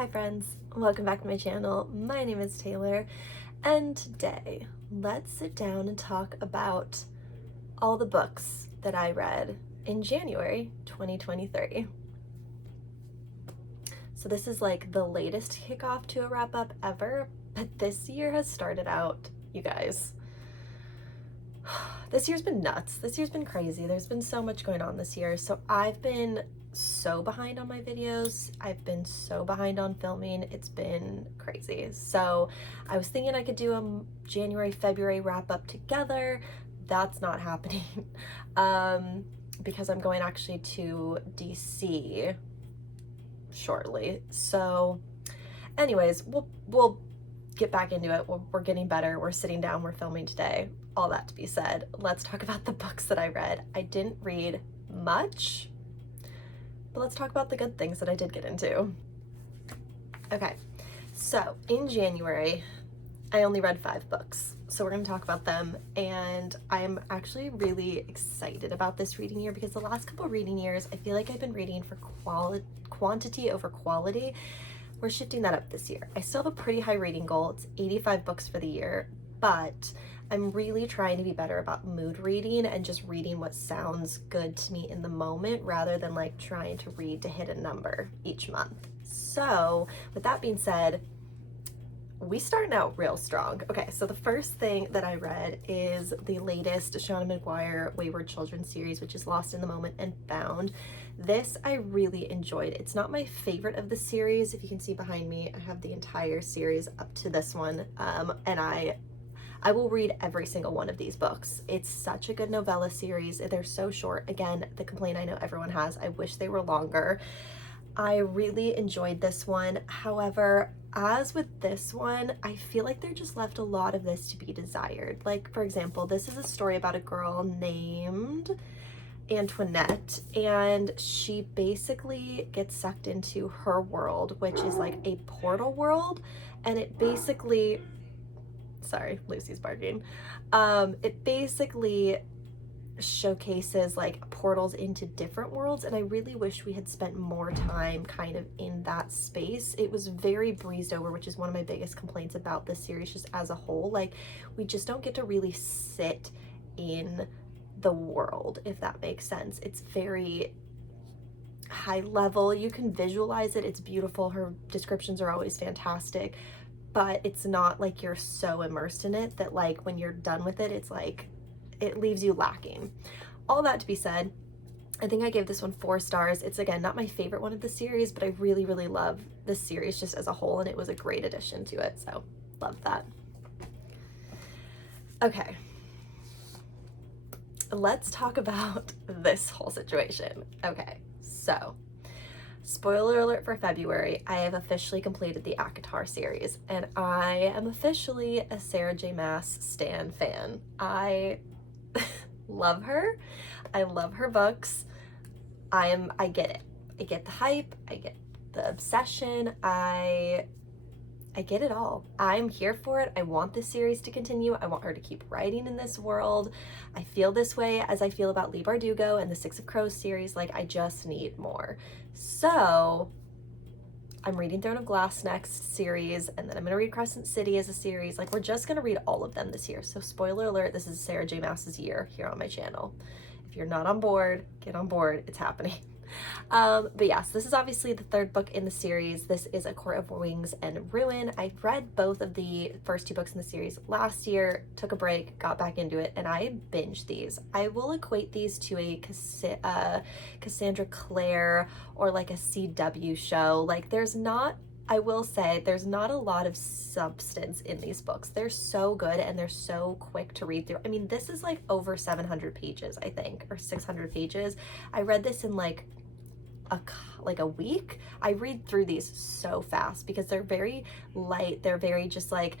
Hi friends, welcome back to my channel. My name is Taylor, and today let's sit down and talk about all the books that I read in January 2023. So this is like the latest kickoff to a wrap up ever, but this year has started out, you guys. This year's been nuts. This year's been crazy. There's been so much going on this year. So I've been so behind on my videos. I've been so behind on filming. It's been crazy. So I was thinking I could do a January, February wrap up together. That's not happening because I'm going actually to DC shortly. So anyways, we'll get back into it. We're getting better. We're sitting down. We're filming today. All that to be said, let's talk about the books that I read. I didn't read much, but let's talk about the good things that I did get into. Okay, so in January, I only read 5 books. So we're going to talk about them, and I'm actually really excited about this reading year because the last couple reading years, I feel like I've been reading for quantity over quality. We're shifting that up this year. I still have a pretty high reading goal. It's 85 books for the year, but I'm really trying to be better about mood reading and just reading what sounds good to me in the moment rather than like trying to read to hit a number each month. So with that being said, we starting out real strong. Okay, so the first thing that I read is the latest Shauna Maguire Wayward Children series, which is Lost in the Moment and Found. This I really enjoyed. It's not my favorite of the series. If you can see behind me, I have the entire series up to this one, and I will read every single one of these books. It's such a good novella series. They're so short. Again, the complaint I know everyone has, I wish they were longer. I really enjoyed this one. However, as with this one, I feel like there just left a lot of this to be desired. Like, for example, this is a story about a girl named Antoinette, and she basically gets sucked into her world, which is like a portal world, and it basically, sorry, Lucy's barking. It basically showcases like portals into different worlds, and I really wish we had spent more time kind of in that space. It was very breezed over, which is one of my biggest complaints about this series just as a whole. Like, we just don't get to really sit in the world, if that makes sense. It's very high level. You can visualize it. It's beautiful. Her descriptions are always fantastic, but it's not like you're so immersed in it that like when you're done with it, it's like it leaves you lacking. All that to be said, I think I gave this one 4 stars. It's again not my favorite one of the series, but I really love this series just as a whole, and it was a great addition to it, so love that. Okay, let's talk about this whole situation. Okay, so spoiler alert for February, I have officially completed the ACOTAR series, and I am officially a Sarah J. Maas stan fan. I love her. I love her books. I get it. I get the hype. I get the obsession. I get it all. I'm here for it. I want this series to continue. I want her to keep writing in this world. I feel this way as I feel about Leigh Bardugo and the Six of Crows series. Like, I just need more. So I'm reading Throne of Glass next series, and then I'm going to read Crescent City as a series. Like, we're just going to read all of them this year. So spoiler alert, this is Sarah J. Maas's year here on my channel. If you're not on board, get on board. It's happening. But yes, this is obviously the 3rd book in the series. This is A Court of Wings and Ruin. I read both of the first 2 books in the series last year, took a break, got back into it, and I binged these. I will equate these to a Cassandra Clare or like a CW show. Like, I will say there's not a lot of substance in these books. They're so good and they're so quick to read through. I mean, this is like over 700 pages, I think, or 600 pages. I read this in like a week. I read through these so fast because they're very light. They're very just like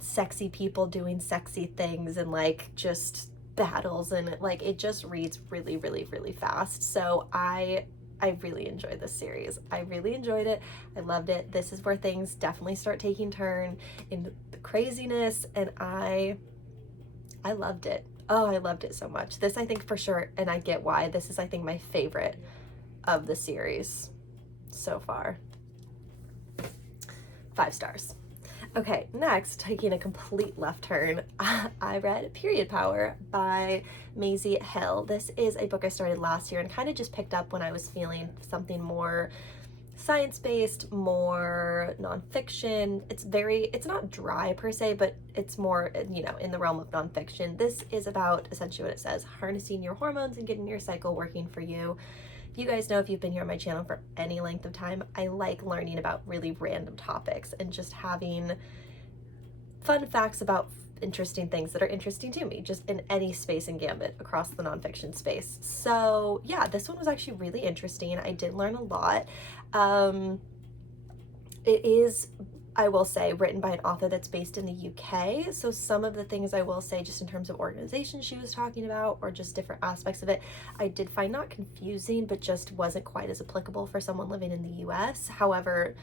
sexy people doing sexy things and like just battles, and like it just reads really fast. So I really enjoyed this series. I really enjoyed it. I loved it. This is where things definitely start taking turn in the craziness, and I loved it. Oh, I loved it so much. This, I think for sure, and I get why, this is I think my favorite of the series so far. 5 stars. Okay, next, taking a complete left turn, I read Period Power by Maisie Hill. This is a book I started last year and kind of just picked up when I was feeling something more science-based, more nonfiction. It's not dry per se, but it's more, you know, in the realm of nonfiction. This is about essentially what it says, harnessing your hormones and getting your cycle working for you. You guys know, if you've been here on my channel for any length of time, I like learning about really random topics and just having fun facts about interesting things that are interesting to me, just in any space and gambit across the nonfiction space. So yeah, this one was actually really interesting. I did learn a lot. It is, I will say, written by an author that's based in the UK. So some of the things I will say, just in terms of organization she was talking about, or just different aspects of it, I did find not confusing, but just wasn't quite as applicable for someone living in the US. However,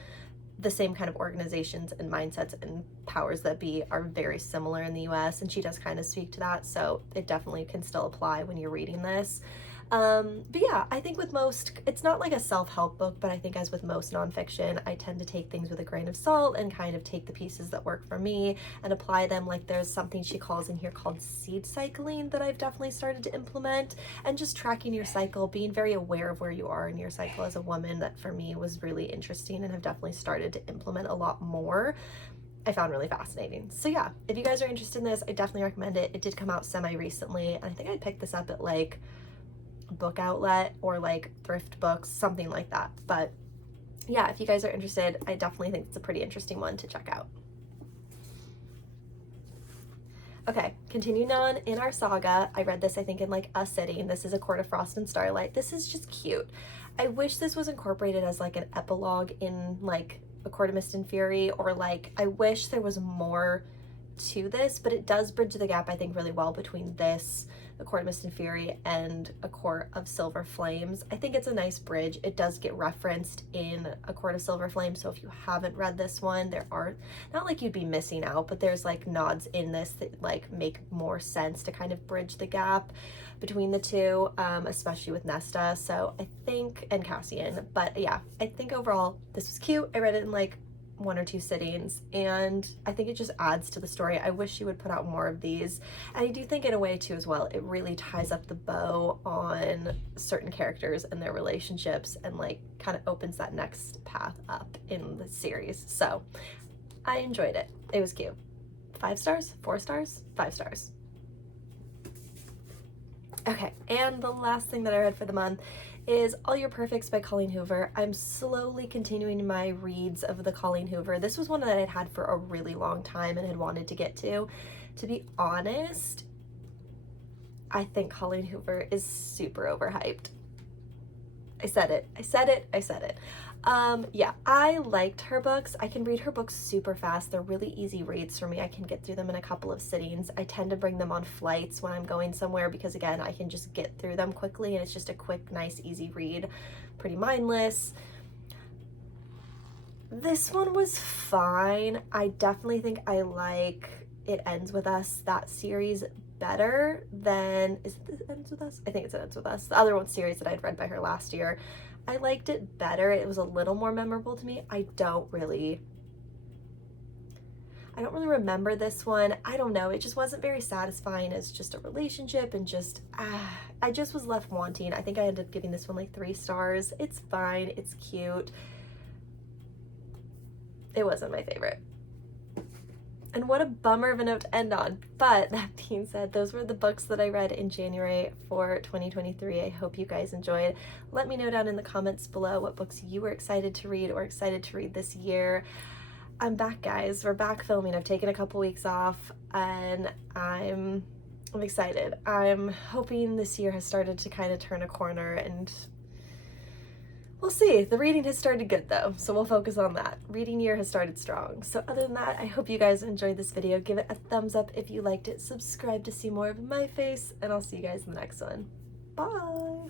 the same kind of organizations and mindsets and powers that be are very similar in the US, and she does kind of speak to that, so it definitely can still apply when you're reading this. But yeah, I think with most, it's not like a self-help book, but I think as with most nonfiction, I tend to take things with a grain of salt and kind of take the pieces that work for me and apply them. Like there's something she calls in here called seed cycling that I've definitely started to implement, and just tracking your cycle, being very aware of where you are in your cycle as a woman, that for me was really interesting and have definitely started to implement a lot more. I found really fascinating. So yeah, if you guys are interested in this, I definitely recommend it. It did come out semi-recently, and I think I picked this up at like book outlet or like thrift books, something like that. But yeah, if you guys are interested, I definitely think it's a pretty interesting one to check out. Okay, continuing on in our saga, I read this I think in like a sitting. This is A Court of Frost and Starlight. This is just cute. I wish this was incorporated as like an epilogue in like A Court of Mist and Fury, or like I wish there was more to this, but it does bridge the gap I think really well between this, A Court of Mist and Fury, and A Court of Silver Flames. I think it's a nice bridge. It does get referenced in A Court of Silver Flames, so if you haven't read this one, there are, not like you'd be missing out, but there's like nods in this that like make more sense to kind of bridge the gap between the two, especially with Nesta, so I think, and Cassian. But yeah, I think overall this was cute. I read it in like 1 or 2 sittings, and I think it just adds to the story. I wish she would put out more of these, and I do think in a way too as well, it really ties up the bow on certain characters and their relationships, and like kind of opens that next path up in the series. So I enjoyed it. It was cute. 5 stars, 4 stars, 5 stars. Okay, and the last thing that I read for the month is All Your Perfects by Colleen Hoover. I'm slowly continuing my reads of the Colleen Hoover. This was one that I'd had for a really long time and had wanted to get to. To be honest, I think Colleen Hoover is super overhyped. I said it. Yeah, I liked her books. I can read her books super fast. They're really easy reads for me. I can get through them in a couple of sittings. I tend to bring them on flights when I'm going somewhere because, again, I can just get through them quickly, and it's just a quick, nice, easy read. Pretty mindless. This one was fine. I definitely think I like It Ends With Us, that series, better than, is it It Ends With Us? I think it's It Ends With Us. The other one series that I'd read by her last year. I liked it better. It was a little more memorable to me. I don't really remember this one. I don't know. It just wasn't very satisfying as just a relationship, and just, I just was left wanting. I think I ended up giving this one like 3 stars. It's fine. It's cute. It wasn't my favorite. And what a bummer of a note to end on. But that being said, those were the books that I read in January for 2023. I hope you guys enjoyed. Let me know down in the comments below what books you were excited to read or excited to read this year. I'm back, guys. We're back filming. I've taken a couple weeks off, and I'm excited. I'm hoping this year has started to kind of turn a corner, and we'll see. The reading has started good though, so we'll focus on that. Reading year has started strong. So other than that, I hope you guys enjoyed this video. Give it a thumbs up if you liked it. Subscribe to see more of my face, and I'll see you guys in the next one. Bye!